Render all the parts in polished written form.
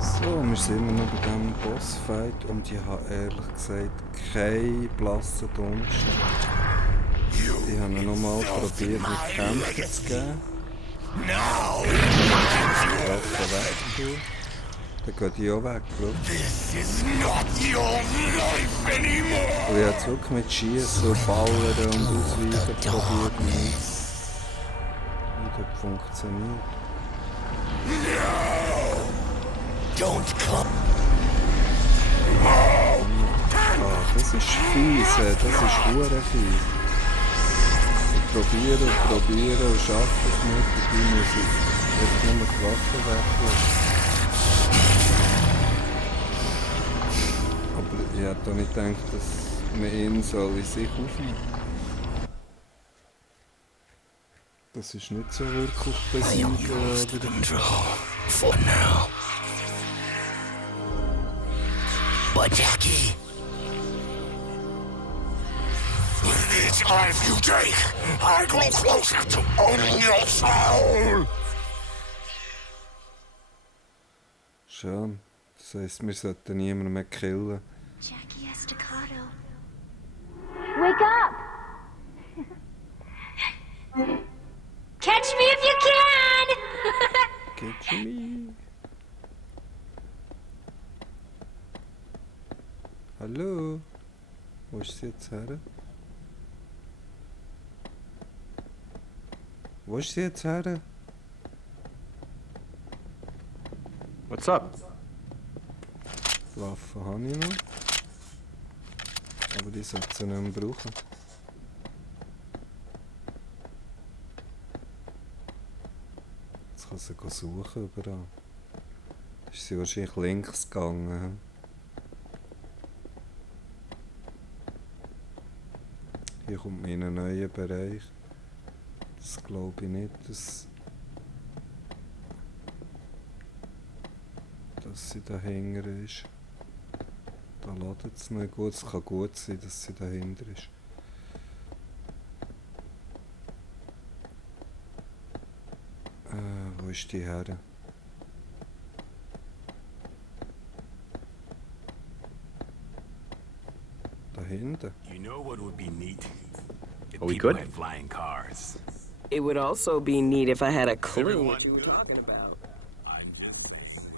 So, wir sind immer noch bei diesem Bossfight und ich habe ehrlich gesagt keinen blassen Dunst. Ich habe ihn nochmal probiert mit Kämpfen zu geben. Die Waffen weg tun. Dann geht die auch weg, schau. Und ich habe jetzt wirklich mit Schießen und Ballern und Ausweichen probiert, wie das funktioniert. Don't come. Das ist fies, das ist hure fies. Ich probiere und schaffe es nicht, dabei muss ich einfach nur die Waffe weglassen. Aber ich hätte auch nicht gedacht, dass man ihn soll in sich aufnehmen. Das ist nicht so wirklich besiegen, oder? For now. But Jackie, with each life you take, I grow closer to owning your soul. Schön. Das heisst, wir sollten niemanden mehr killen. Jackie Estacado. Wake up! Catch me if you can! Catch me. Hallo? Wo ist sie jetzt her? Wo ist sie jetzt her? What's up? Waffen habe ich noch. Aber die sollte sie nicht mehr brauchen. Jetzt kann sie suchen überall. Da ist sie wahrscheinlich links gegangen. Hier kommt man in einen neuen Bereich. Das glaube ich nicht, dass sie dahinter ist. Da ladet es nicht gut. Es kann gut sein, dass sie dahinter ist. Wo ist die her? Da hinten. You know what would be neat? If Are we people good? had flying cars. It would also be neat if I had a clue Everyone what you were good? talking about. I'm just saying.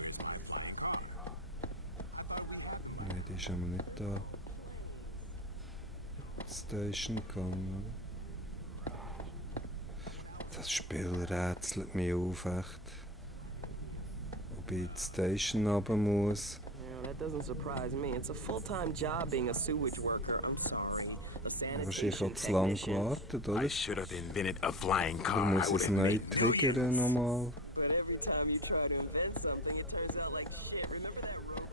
Nein, die ist aber nicht da. Station gegangen. Das Spiel rätselt mich auf, echt. Ob ich in die Station runter muss. Yeah, that doesn't surprise me. It's a full-time job being a sewage worker. I'm sorry. A Wahrscheinlich sanitation auch zu lang technician. gewartet, oder? I should have invented a flying Oder car. muss I would es have neu made triggern nochmal? But every time you try to invent something, it turns out like shit. Remember that rope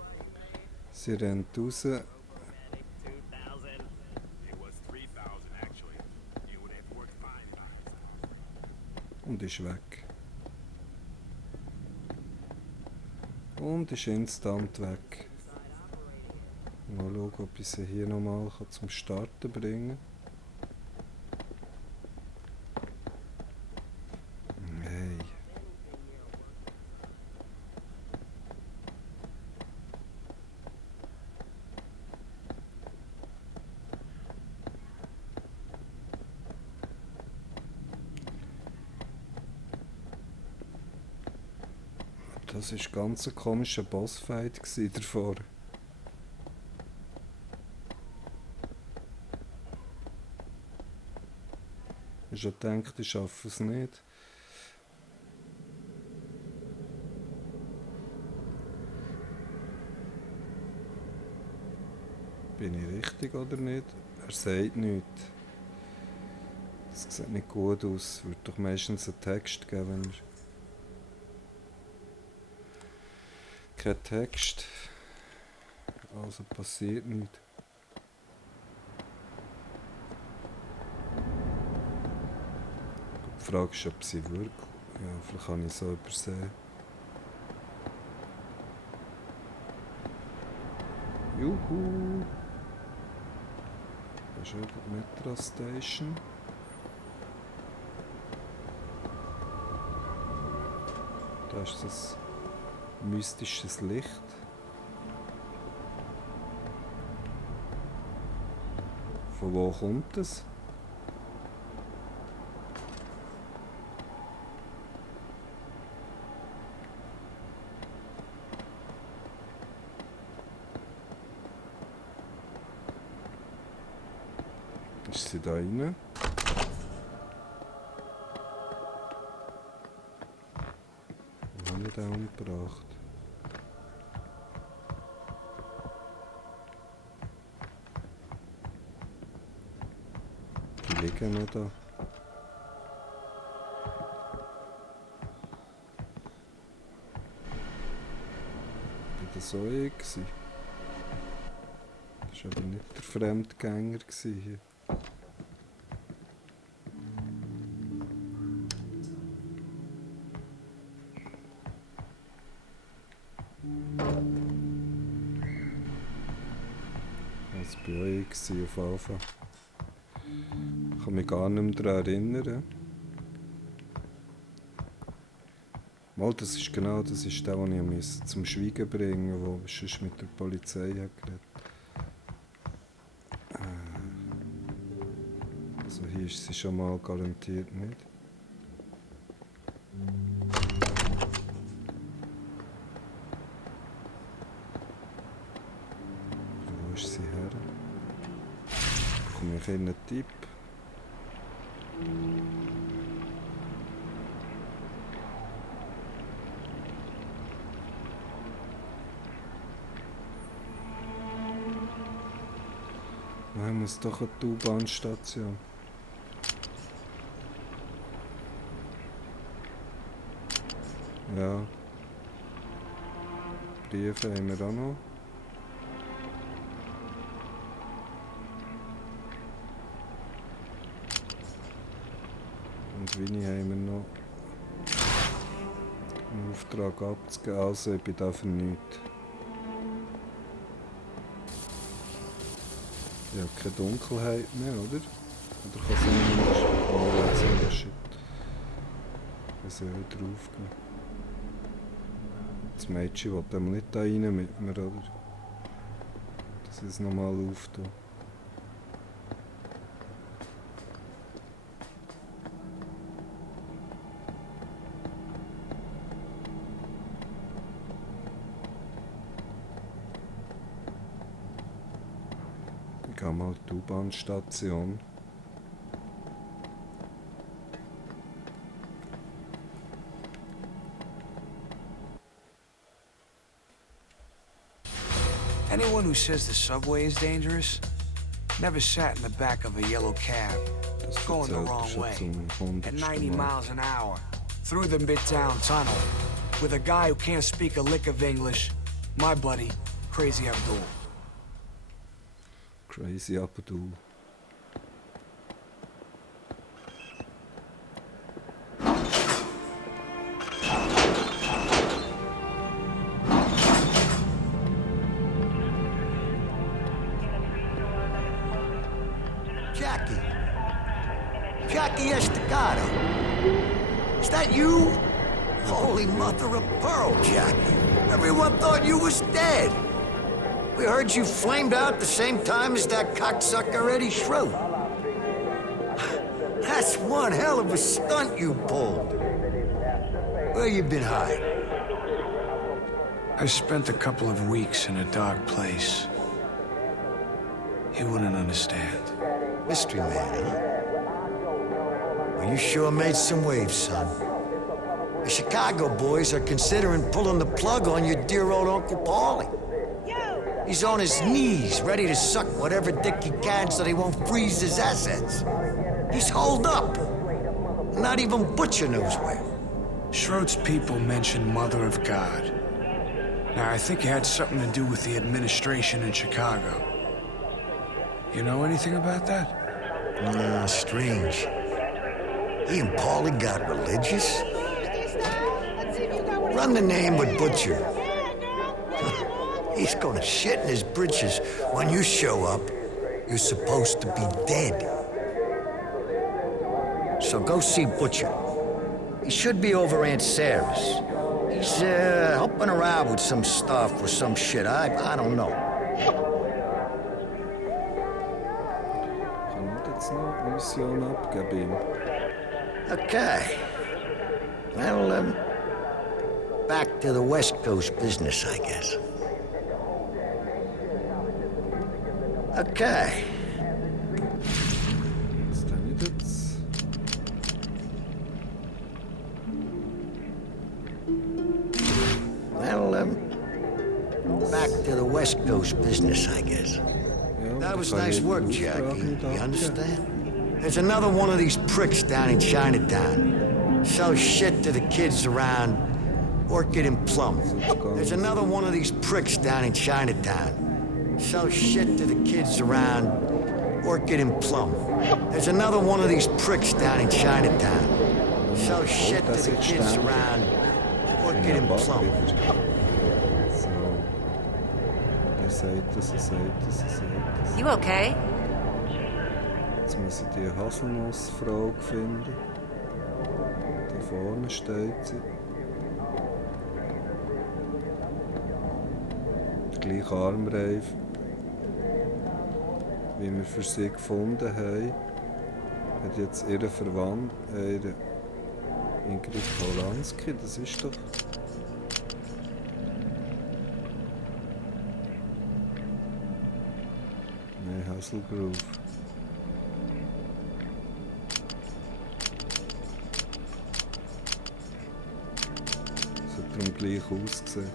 Sie rennt raus. 2000? It was 3,000 actually. It would have worked fine. Und ist weg. Und ist instant weg. Mal schauen, ob ich sie hier nochmal zum Starten bringen kann. Hey. Das war ganz ein komischer Bossfight davor. Ich habe gedacht, ich schaffe es nicht. Bin ich richtig oder nicht? Er sagt nichts. Das sieht nicht gut aus. Es würde doch meistens einen Text geben, wenn er... Kein Text. Also passiert nichts. Die Frage ist, ob sie wirklich... Ja, vielleicht habe ich es so übersehen. Juhu! Da ist die Metro Station. Da ist das Mystisches Licht. Von wo kommt es? Ist sie da rein? Wo habe ich den umgebracht? Die liegen noch da. War das auch ich? Das war aber nicht der Fremdgänger hier. Das war auch ich auf jeden Fall. Ich kann mich gar nicht mehr daran erinnern. Mal, das ist der, den ich zum Schweigen bringen musste, der sonst mit der Polizei hat geredet. Also hier ist sie schon mal garantiert nicht. Wo ist sie her? Bekomme ich einen Tipp? Nein, muss doch eine U-Bahn-Station. Ja. Briefe haben wir auch noch. Und Winnie haben wir noch. Einen Auftrag abzugeben, also ich bin da für nichts. Ich habe keine Dunkelheit mehr, oder? Oder kann es nicht? Oh, jetzt shit. Ich soll wieder draufgehen. Das Mädchen will dann nicht da rein mit mir, oder? Das ist nochmal auftun. Ich gehe mal die U-Bahn-Station. Anyone who says the subway is dangerous never sat in the back of a yellow cab, going the wrong way, at 90 miles an hour, through the Midtown Tunnel, with a guy who can't speak a lick of English, my buddy, Crazy Abdul. Crazy Abdul. Jackie Estacado. Is that you? Holy mother of pearl, Jackie. Everyone thought you was dead. We heard you flamed out the same time as that cocksucker Eddie Schroeder. That's one hell of a stunt you pulled. Where you been hiding? I spent a couple of weeks in a dark place. He wouldn't understand. Mystery man, huh? Well, you sure made some waves, son. The Chicago boys are considering pulling the plug on your dear old Uncle Paulie. He's on his knees, ready to suck whatever dick he can so they won't freeze his assets. He's holed up. Not even Butcher knows where. Schroed's people mentioned Mother of God. Now, I think it had something to do with the administration in Chicago. You know anything about that? Strange. He and Paulie got religious? Run the name with Butcher. He's gonna shit in his britches when you show up. You're supposed to be dead. So go see Butcher. He should be over Aunt Sarah's. He's helping her out with some stuff or some shit. I don't know. Kann ich jetzt noch eine Mission abgeben? Okay. Well, back to the West Coast business, I guess. Okay. Was habe ich jetzt? Well, back to the West Coast business, I guess. Ja, That da was kann nice ich work, den Jackie. Auftrag nicht You abgeben. understand? There's another one of these pricks down in Chinatown. Sells shit to the kids around Orchid and Plum. There's another one of these pricks down in Chinatown. Sells shit to the kids around Orchid and Plum. There's another one of these pricks down in Chinatown. Sells shit to the kids around Orchid and Plum. So. Er sagt es, er sagt es, er sagt es. You okay? Jetzt muss ich die Haselnussfrau finden. Da vorne steht sie. Der gleiche Armreif, wie wir für sie gefunden haben, hat jetzt ihre Verwandte, ihre Ingrid Polanski, das ist doch... Nein, Hazelgrove. Das hat darum gleich ausgesehen.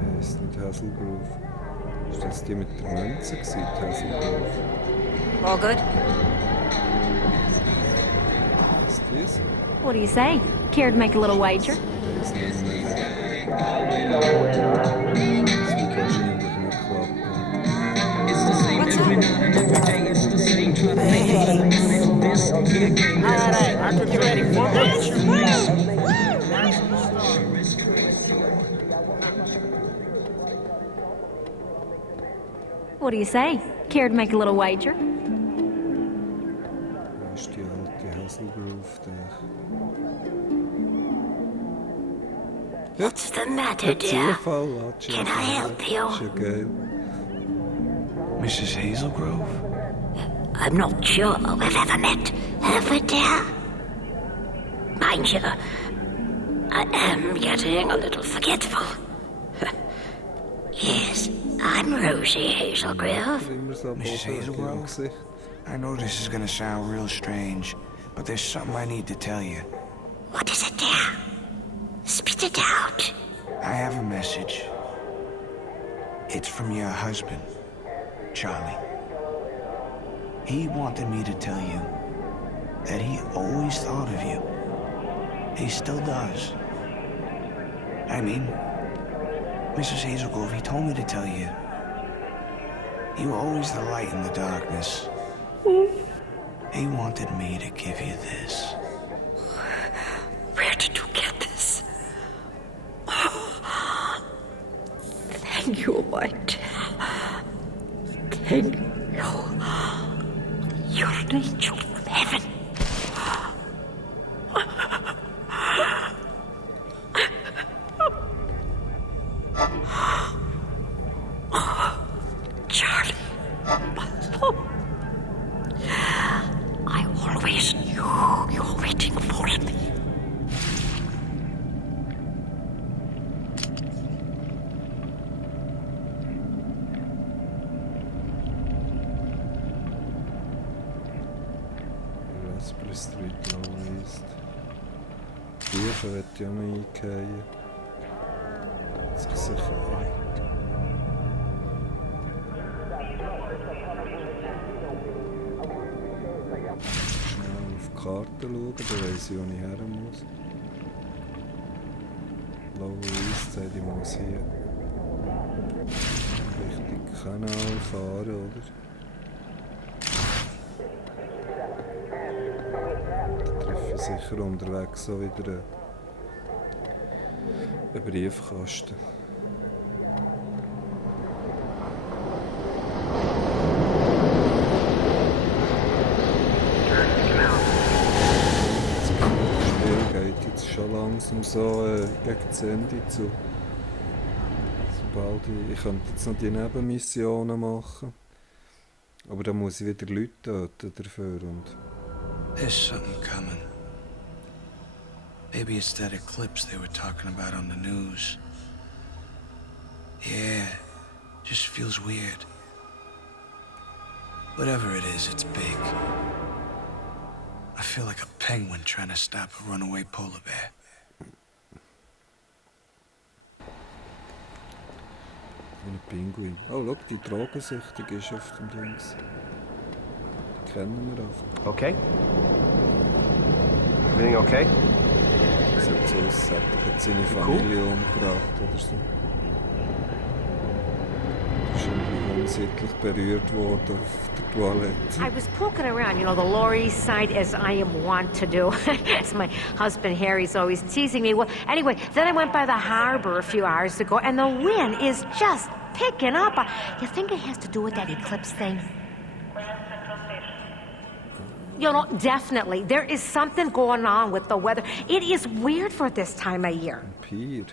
Der heisst nicht Hazelgrove. Ist das die mit der Münze gewesen, die Hazelgrove? All good? Ist das? What do you say? Care to make a little wager? Der ist nicht mehr. Das wird wahrscheinlich nicht klappen. What do you say? Care to make a little wager? Wo ist die alte Hazelgrove da? What's the matter, dear? Can I help you? Ist ja geil. Mrs. Hazelgrove? I'm not sure we've ever met, have we, dear? Mind you, I am getting a little forgetful. Yes, I'm Rosie Hazelgrove. Immer so Mrs. Boden im Hazelgrove? Gesicht. I know this is gonna sound real strange, but there's something I need to tell you. What is it, dear? Spit it out. I have a message. It's from your husband, Charlie. He wanted me to tell you that he always thought of you. He still does. I mean, Mrs. Hazelgrove, he told me to tell you. You were always the light in the darkness. He wanted me to give you this. Where did you get this? Oh, thank you, my dear. Thank you. You're an angel from heaven. Charlie. I always knew you were waiting for me. Raspberry Street Low East. Tiefen wird ja noch eingehen. Hat sich sicher schnell auf die Karte schauen, da weiss ich, wo ich her muss. Low East sagt, ich muss hier Richtung Kanal fahren, oder? Da treffe ich sicher unterwegs so wieder einen Briefkasten. geht jetzt schon langsam so gegen das Ende zu. Sobald ich könnte jetzt noch die Nebenmissionen machen. Aber dann muss ich wieder Leute töten dafür und... There's something coming. Maybe it's that eclipse they were talking about on the news. Yeah, just feels weird. Whatever it is, it's big. I feel like a penguin trying to stop a runaway polar bear. Ein Pinguin. Oh, schau, die Drogensüchtige ist auf dem Dings. Die kennen wir einfach. Okay? Everything okay? Sieht so aus, als hätte er jetzt seine Familie umgebracht oder so. Ist irgendwie unsittlich berührt worden auf der Toilette. I was poking around, the Lower East Side, as I am wont to do. As my husband Harry's always teasing me. Well, anyway, then I went by the harbor a few hours ago, and the wind is just picking up. You think it has to do with that eclipse thing? Definitely. There is something going on with the weather. It is weird for this time of year. Pier.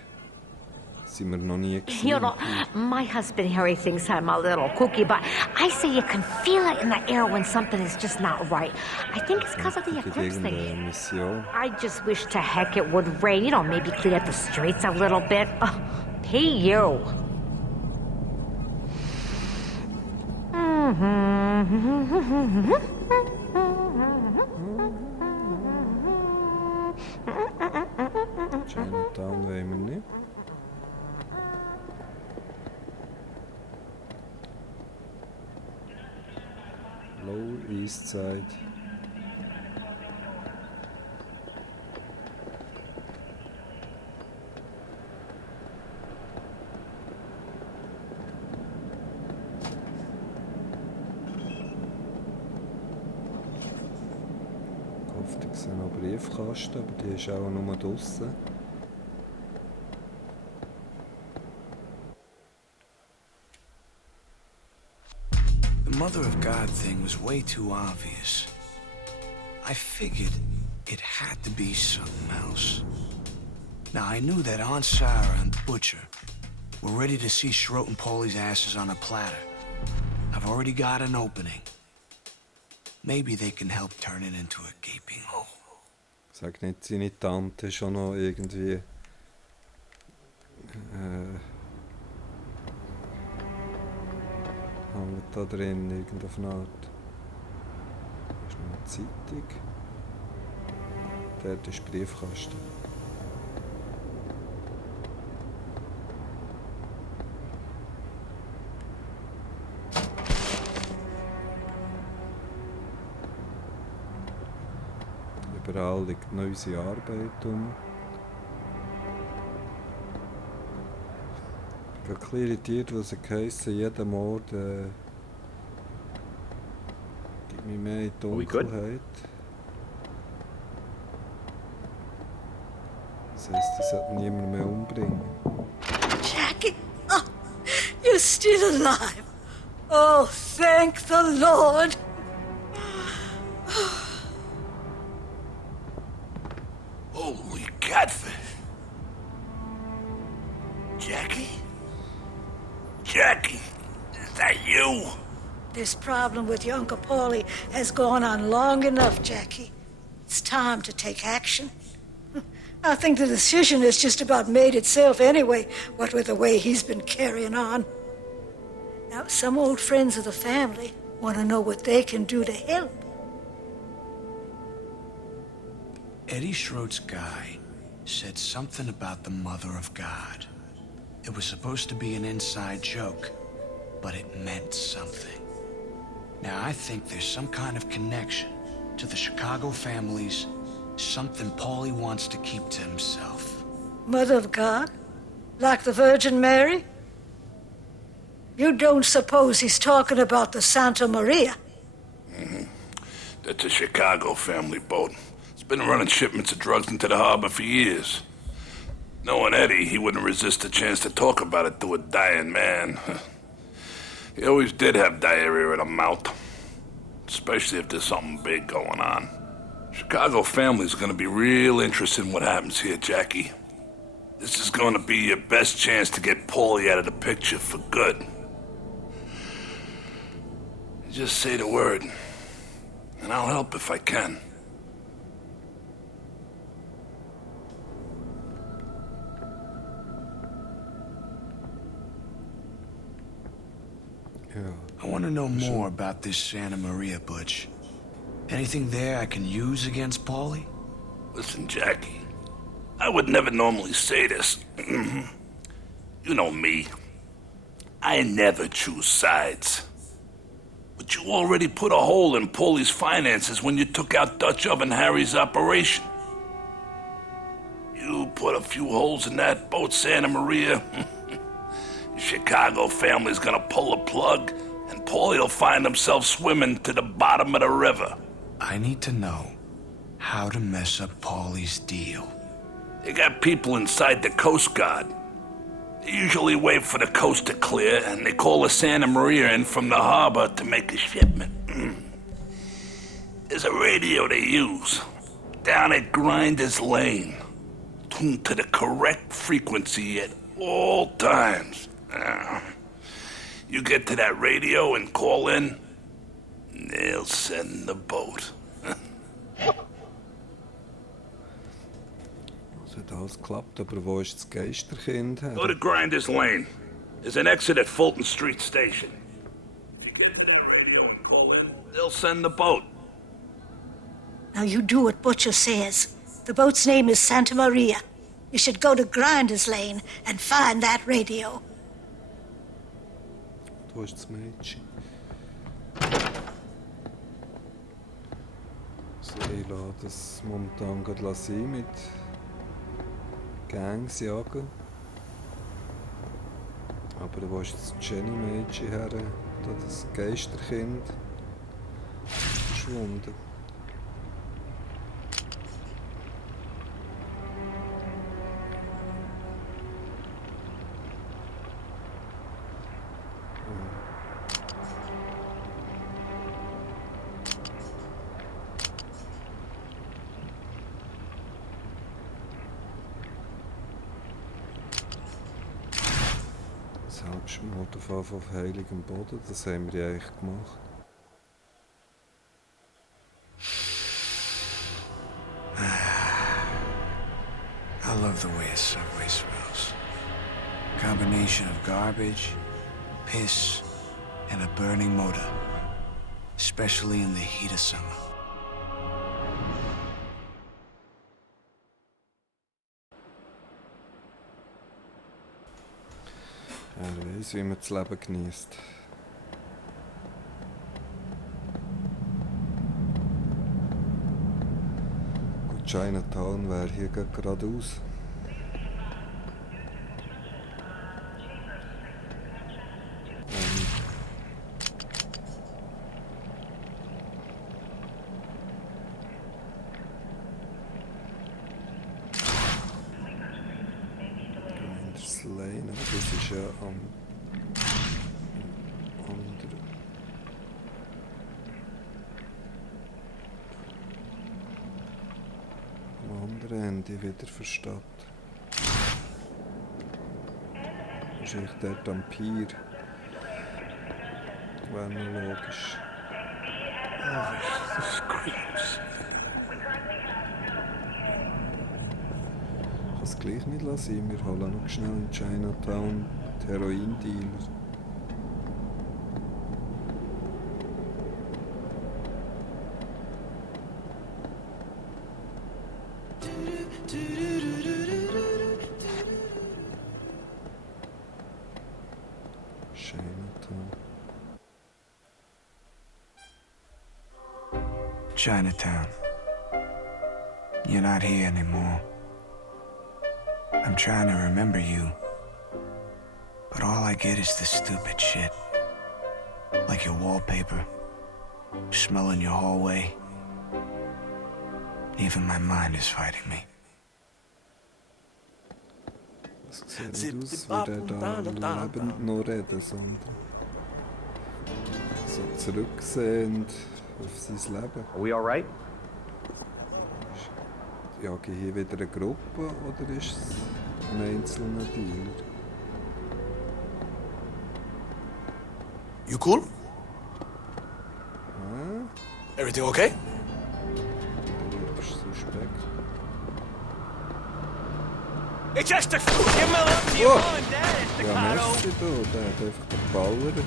Sind wir noch nie gesehen. My husband Harry thinks I'm a little kooky, but I say you can feel it in the air when something is just not right. I think it's because of the eclipse thing. I just wish to heck it would rain, maybe clean up the streets a little bit. P.U. Chinatown wollen wir nicht. Lower East Side. Ich sehe noch Briefkasten, aber die ist auch nur draussen. The Mother of God thing was way too obvious. I figured it had to be something else. Now, I knew that Aunt Sarah and Butcher were ready to see Schrot and Paulie's asses on a platter. I've already got an opening. Maybe they can help turn it into a gaping hole. Sag nicht, seine Tante ist schon noch irgendwie... hängt da drin, irgendeine Art. Da ist noch eine Zeitung. Dort ist Briefkasten. Überall liegt noch unsere Arbeit um. Ich bin ein bisschen irritiert, was es heisst, jeder Mord gibt mich mehr in die Dunkelheit. Das heisst, ich sollte niemand mehr umbringen. Jackie, oh, you're still alive. Oh, thank the Lord. Holy catfish. Jackie? Jackie, is that you? This problem with your Uncle Paulie has gone on long enough, Jackie. It's time to take action. I think the decision has just about made itself anyway, what with the way he's been carrying on. Now, some old friends of the family want to know what they can do to help. Eddie Schroed's guy said something about the Mother of God. It was supposed to be an inside joke, but it meant something. Now, I think there's some kind of connection to the Chicago families, something Paulie wants to keep to himself. Mother of God? Like the Virgin Mary? You don't suppose he's talking about the Santa Maria? That's a Chicago family boat. It's been running shipments of drugs into the harbor for years. Knowing Eddie, he wouldn't resist a chance to talk about it to a dying man. He always did have diarrhea in the mouth. Especially if there's something big going on. Chicago family's gonna be real interested in what happens here, Jackie. This is gonna be your best chance to get Paulie out of the picture for good. Just say the word, and I'll help if I can. I want to know more about this Santa Maria, Butch. Anything there I can use against Paulie? Listen, Jackie, I would never normally say this. You know me. I never choose sides. But you already put a hole in Paulie's finances when you took out Dutch Oven Harry's operation. You put a few holes in that boat, Santa Maria. The Chicago family's gonna pull a plug, and Paulie'll find himself swimming to the bottom of the river. I need to know how to mess up Paulie's deal. They got people inside the Coast Guard. They usually wait for the coast to clear, and they call the Santa Maria in from the harbor to make a shipment. There's a radio they use down at Grinder's Lane, tuned to the correct frequency at all times. You get to that radio and call in, they'll send the boat. Also das klappt, aber wo ist das Geisterkind? Go to Grinder's Lane. There's an exit at Fulton Street Station. If you get to that radio and call in, they'll send the boat. Now you do what Butcher says. The boat's name is Santa Maria. You should go to Grinder's Lane and find that radio. Wo ist das Mädchen? So, ich lasse das momentan gerade sein mit Gangs jagen. Aber wo ist das Jenny-Mädchen her? Da das Geisterkind verschwunden. Autofahren auf heiligem Boden, das haben wir ja eigentlich gemacht. I love the way a subway smells. Combination of garbage, piss, and a burning motor. Especially in the heat of summer. Er weiss, wie man das Leben genießt. Gut, Chinatown wäre hier geradeaus. Lane, aber das ist ja am anderen Ende wieder der Stadt. Wahrscheinlich dort am Pier. Wäre noch logisch. Ich kann es gleich nicht lassen. Wir holen noch schnell in Chinatown die Heroin-Dealer. Chinatown. You're not here anymore. I'm trying to remember you, but all I get is this stupid shit. Like your wallpaper, smell in your hallway. Even my mind is fighting me. Es sieht nicht aus, wie der da lebend noch reden, sondern so zurücksehend auf sein Leben. Are we all right? jage ich hier wieder eine Gruppe oder ist es ein einzelner Dealer? You cool? Ah, Everything okay? du bist suspekt. It's just a... Give him a look to your Oh. mom and dad, Ja, staccato. merci du, der hat einfach geballert.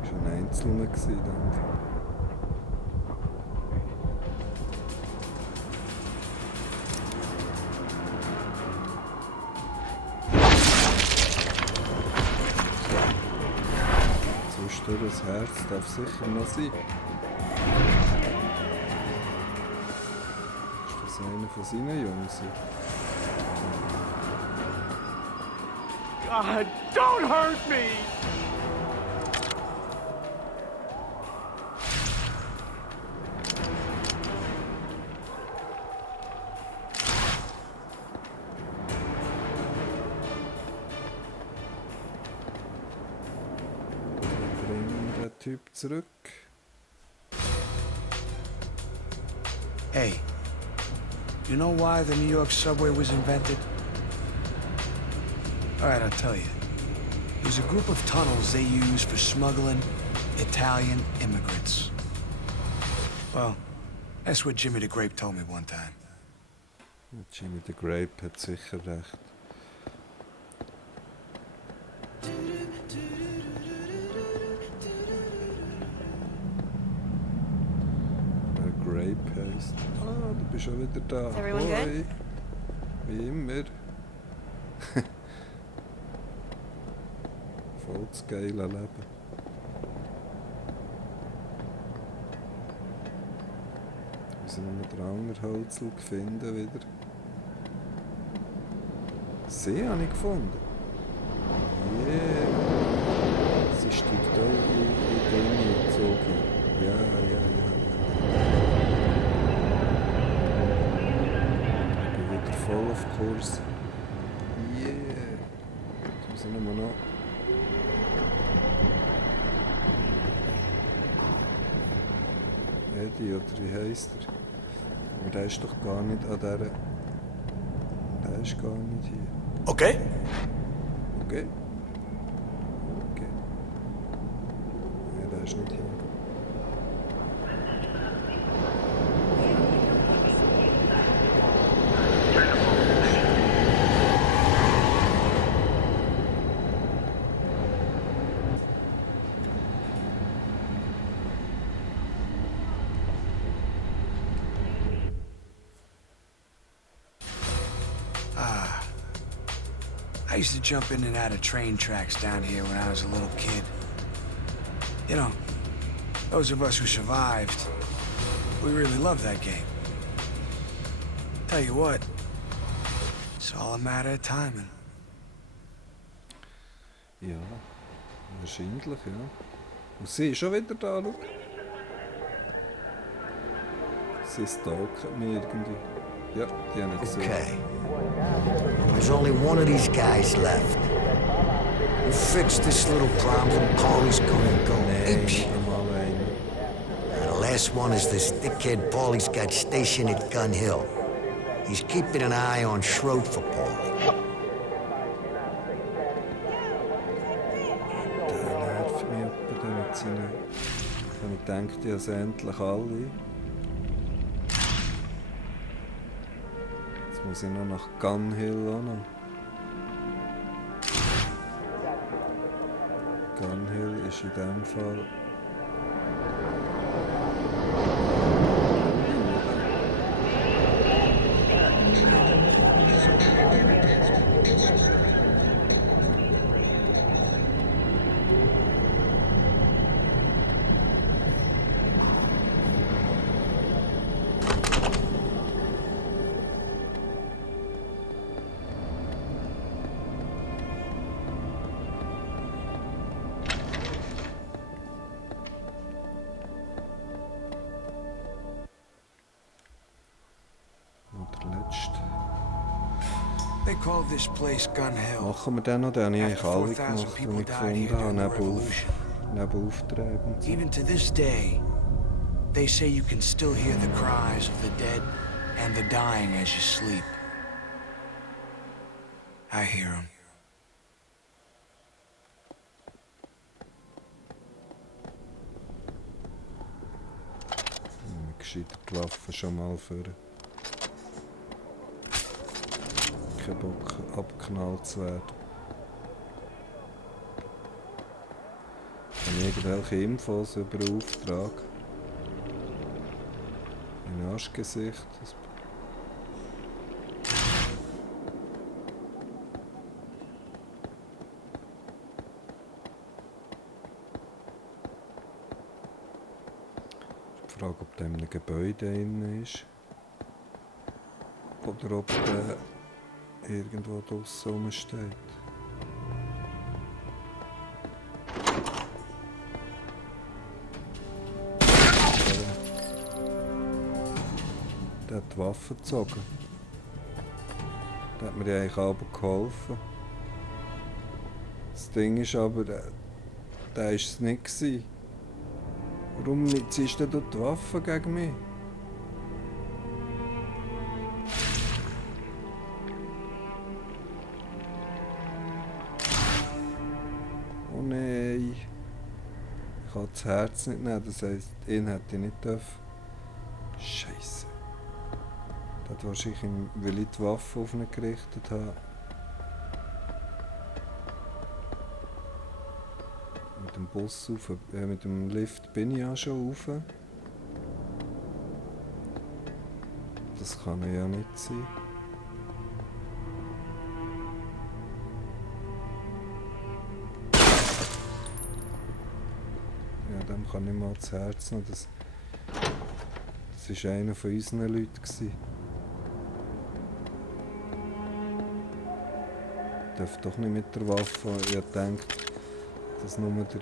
Das war ein Einzelner dann. Zwischendurch das Herz darf sicher noch sein. Ist das einer von seinen Jungs? God, don't hurt me! Bringen wir den Typ zurück. Hey, you know why the New York subway was invented? All right, I'll tell you. There's a group of tunnels they use for smuggling Italian immigrants. Well, that's what Jimmy the Grape told me one time. Jimmy the Grape hat sicher recht. Wer Grape heisst. Ah, du bist schon wieder da. Is everyone good? Hoi. Wie immer. Voll das geile Leben. Wir sind noch den anderen Holzel gefunden wieder. See habe ich gefunden. Yeah. Sie steigt auch in den Zug ein. Ja. Ich bin wieder voll auf Kurs. Yeah. Jetzt müssen wir noch. Eddie, oder wie heisst er? Aber der ist doch gar nicht an dieser... Der ist gar nicht hier. Okay? Okay. Ja, der ist nicht hier. I used to jump in and out of train tracks down here when I was a little kid. You know, those of us who survived, we really loved that game. Tell you what, it's all a matter of timing. Ja, wahrscheinlich, ja. Und sie ist schon wieder da, schau. Sie stalkt mich irgendwie. Ja, die habe ich gesehen. Okay. There's only one of these guys left. We'll fix this little problem. Paulie's gonna go apeshit. The last one is this dickhead Paulie's got stationed at Gun Hill. He's keeping an eye on Schroed for Paulie. Der nervt mich etwa mit seinen... Ich denke, die haben sie endlich alle. Jetzt muss ich noch nach Gun Hill auch noch. Gun Hill ist in dem Fall... They call this place Gun Hill. Machen wir den noch? Den habe ich eigentlich alle gemacht, die ich gefunden habe. Nebenaufträge und so. Even to this day, they say you can still hear the cries of the dead and the dying as you sleep. I hear them. Gescheiter die Waffe schon mal führen. Kein Bock abgeknallt zu werden. Habe ich irgendwelche Infos über den Auftrag? Ein Arschgesicht. Ich frage, ob der in einem Gebäude drin ist. Oder ob der irgendwo draussen rumsteht. Der hat die Waffe gezogen. Der hat mir ja eigentlich aber geholfen. Das Ding ist aber, der war es nicht gewesen. Warum ziehst du denn die Waffe gegen mich? Oh nein. Ich kann das Herz nicht nehmen, das heisst, ihn hätte ich nicht dürfen. Scheisse. Das hat wahrscheinlich, weil ich die Waffe auf ihn gerichtet habe. Mit dem Bus rauf, mit dem Lift bin ich ja schon rauf. Das kann ja nicht sein. Ja, dem kann ich mal das Herz nehmen. Das war einer von unseren Leuten gewesen. Ich darf doch nicht mit der Waffe. Ich denke, dass nur der...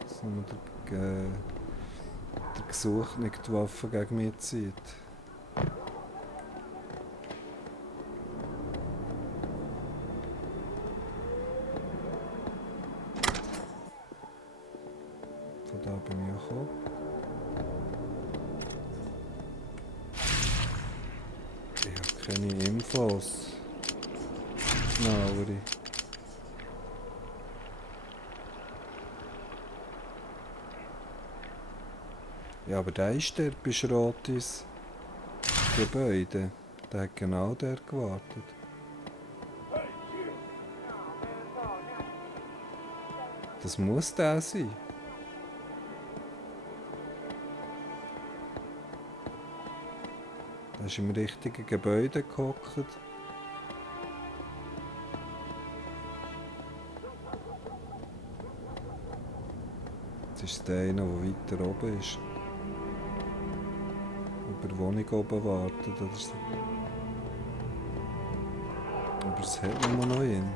Dass nur der Gesuch nicht die Waffe gegen mich zieht. Von da bin ich auch gekommen. Keine Infos. Genauere. Ja, aber der ist der bei Schrotis Gebäude. Der hat genau der gewartet. Das muss der sein. Er ist im richtigen Gebäude gehockt. Jetzt ist der eine, der weiter oben ist. Über die Wohnung oben wartet oder so. Aber es hat nur noch einen.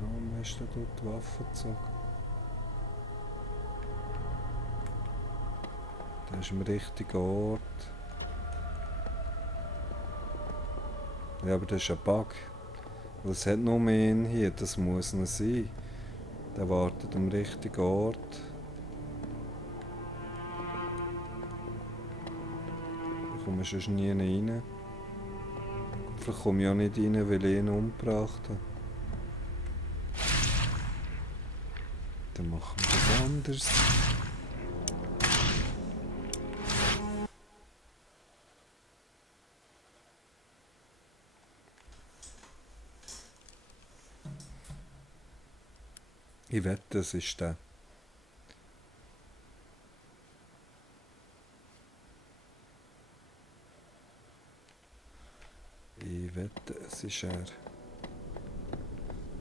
Warum hast du dort die Waffe gezogen? Der ist am richtigen Ort. Ja, aber das ist ein Bug. Es hat noch mehr hier, das muss noch sein. Der wartet am richtigen Ort. Da komme ich sonst nie rein. Vielleicht komme ich auch nicht rein, weil ich ihn umgebracht habe. Dann machen wir das anders. Ich wette, das ist der. Ich wette, es ist er.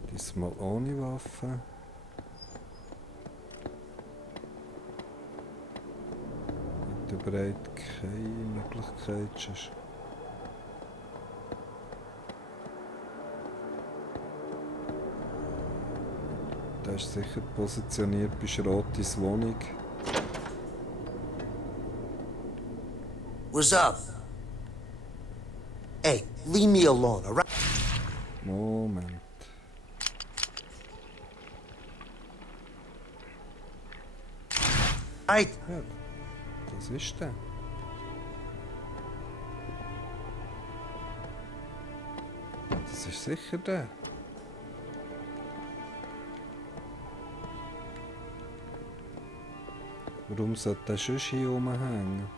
Diesmal ohne Waffe. Mit der Breite keine Möglichkeit. Sonst. Der ist sicher positioniert bei Schrotis Wohnung. What's up? Hey, leave me alone, all right? Moment. Right? Ja, das ist der. Das ist sicher der. Warum sollte der sonst hier rumhängen?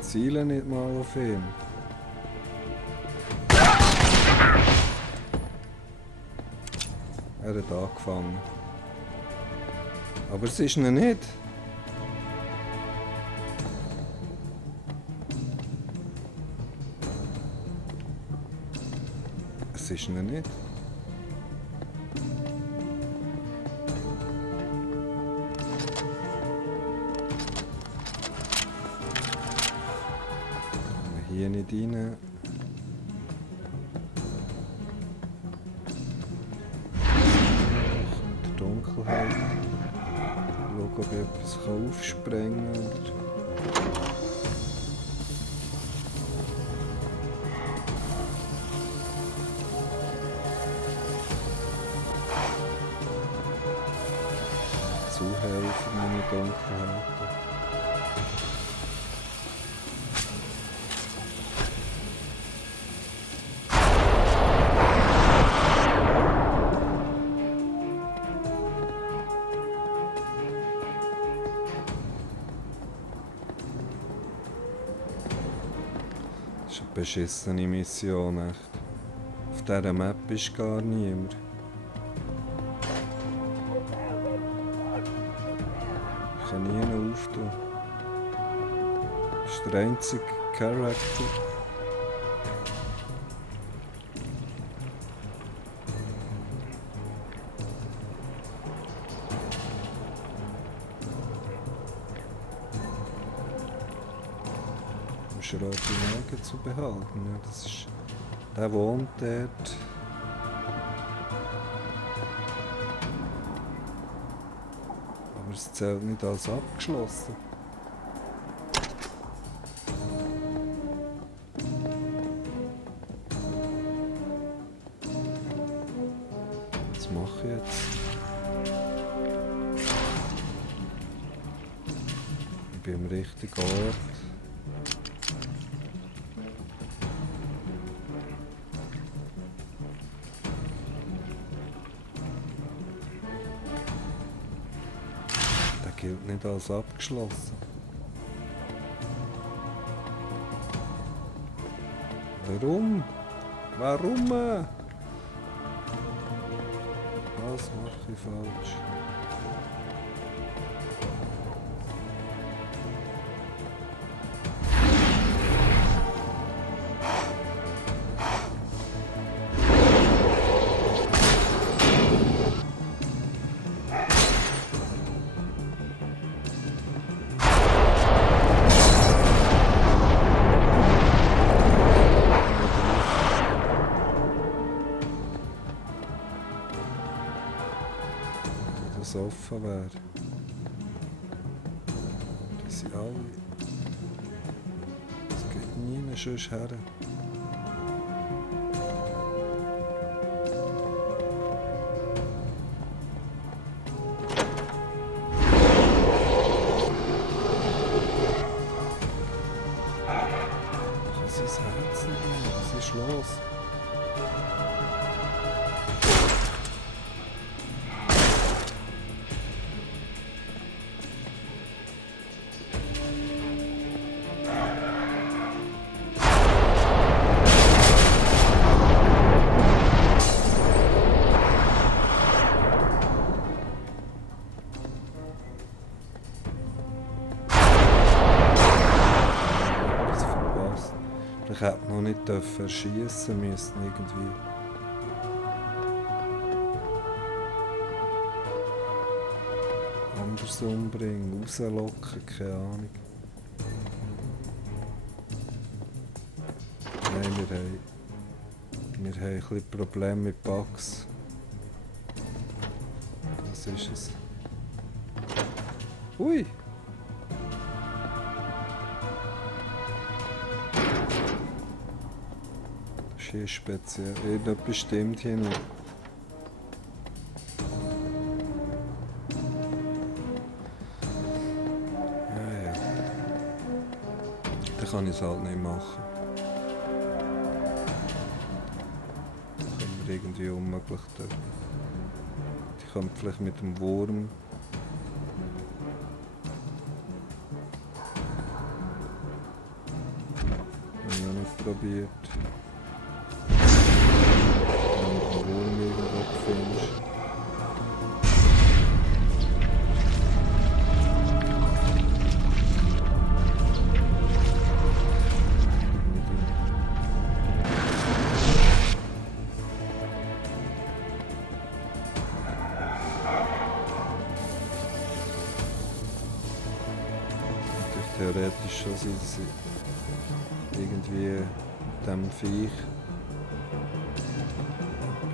Ziele nicht mal auf ihn. Er hat angefangen. Aber es ist ihn nicht. Es ist ihn nicht. Hier nicht rein. In der Dunkelheit. Schauen, ob ich etwas aufsprengen kann. Zuhelfen in der Dunkelheit. Das ist eine beschissene Mission, echt. Auf dieser Map ist gar niemand. Ich kann nie auftun. Das ist der einzige Charakter. Rote Wagen zu behalten. Ja, das ist, der wohnt dort. Aber es zählt nicht als abgeschlossen. Was mache ich jetzt? Ich bin am richtigen Ort. Gilt nicht als abgeschlossen. Warum? Warum? Was mache ich falsch? Offen wäre. Die sind alle. Es geht nie sonst her. Ich kann sein Herz nicht mehr. Was ist los? Ich hätte noch nicht erschießen müssen irgendwie. anders umbringen, rauslocken, keine Ahnung. Nein, wir haben ein bisschen Probleme mit Bugs. Was ist es? Ui! Das ist hier speziell. Irgendetwas stimmt hier nicht. Ja. Dann kann ich es halt nicht machen. Irgendwie unmöglich dort. Die kommt vielleicht mit dem Wurm. Habe ich noch nicht probiert. Wenn du den Wurm irgendwo findest. Theoretisch schon sein, dass ich irgendwie mit diesem Viech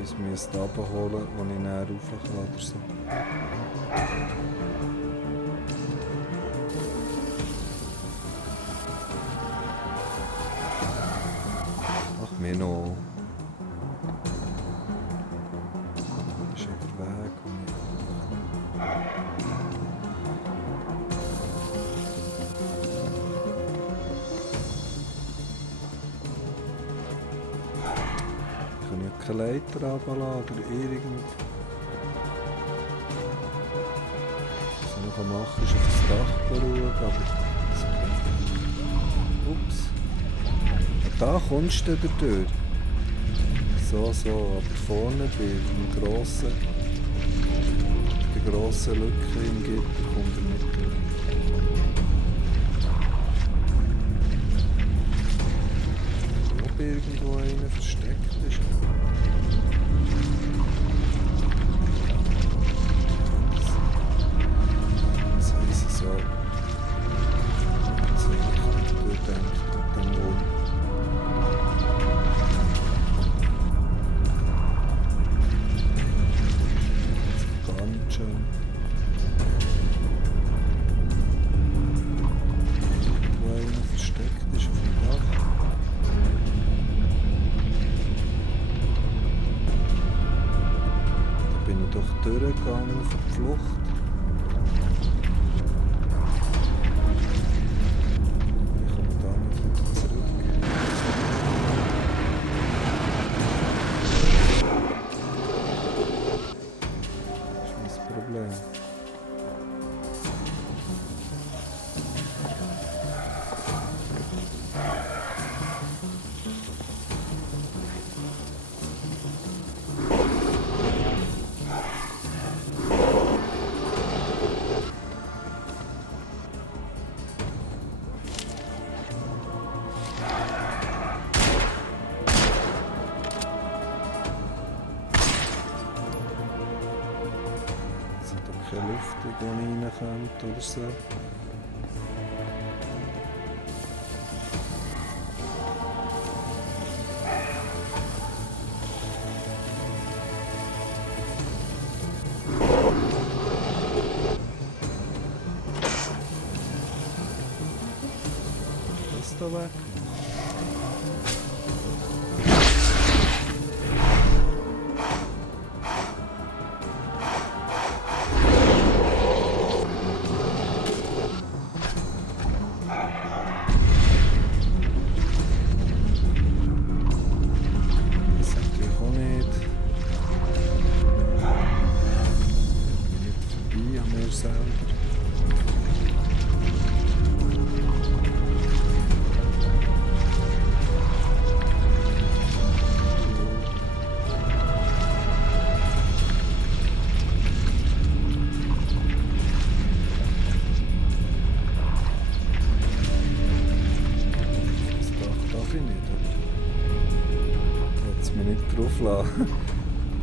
etwas runterholen müsste, das ich näher rauf kann oder so. Ach, mir noch. Das ist ja der Weg. Keine Leiter runterlassen oder irgend. Was ich noch machen kann, ist auf das Dach schauen, aber das geht. Ups. Und da kommst du durch. So, aber vorne bei der grossen Lücke im Gitter kommt er nicht durch. Ob irgendwo einer versteckt ist. Durchgegangen auf die Flucht. Ich komme da nicht wieder zurück. Das ist mein Problem. Keine Luft, die reinkommt oder so. Was ist da weg? drauf lassen.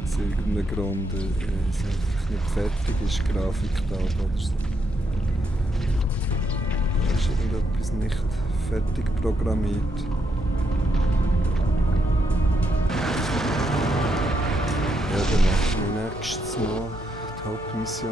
So irgendeinem Grund es einfach nicht fertig ist, Grafik da oder so. Da ist irgendetwas nicht fertig programmiert. Ja, dann mache ich nächstes Mal die Hauptmission.